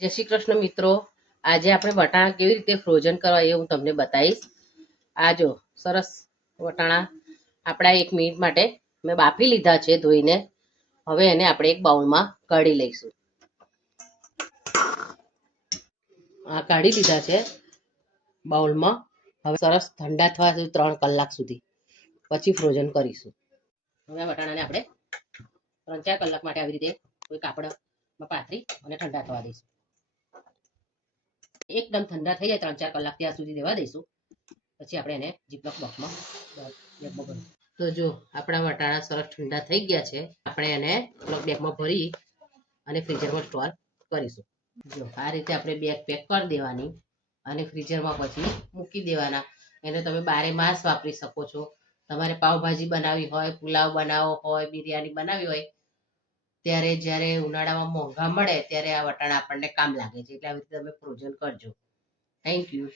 જય શ્રી કૃષ્ણ મિત્રો. આજે આપણે વટાણા કેવી રીતે ફ્રોઝન કરવા એ હું તમને બતાવીશ. આ જો સરસ વટાણા આપણા 1 મિનિટ માટે મેં બાફી લીધા છે ધોઈને. હવે એને આપણે એક બાઉલમાં કાઢી લઈશું. આ કાઢી લીધા છે બાઉલમાં. હવે સરસ ઠંડા થવા 3 કલાક સુધી, પછી ફ્રોઝન કરીશું. હવે આ વટાણાને આપણે 3-4 કલાક માટે આવી રીતે કોઈ કાપડમાં પાથરી અને ઠંડા થવા દઈશું. એકદમ ઠંડા થઈ જાય 3-4 કલાક ત્યાં સુધી રહેવા દઈશું. પછી આપણે એને જીપલોક બોક્સમાં ભરીશું. તો જો આપણા વટાણા સરસ ઠંડા થઈ ગયા છે. આપણે એને જીપલોક બેગમાં ભરી અને ફ્રીઝરમાં સ્ટોર કરીશું. જો આ રીતે આપણે બેગ પેક કરી દેવાની અને ફ્રીઝરમાં પછી મૂકી દેવાના. એને તમે 12 માસ વાપરી શકો છો. તમારે પાવભાજી બનાવી હોય, પુલાવ બનાવવો હોય, બિરયાની બનાવી હોય, ત્યારે જ્યારે ઉનાળામાં મોંઘા મળે ત્યારે આ વટાણા આપણને કામ લાગે છે. એટલે આવી રીતે તમે ફ્રોઝન કરજો. Thank you.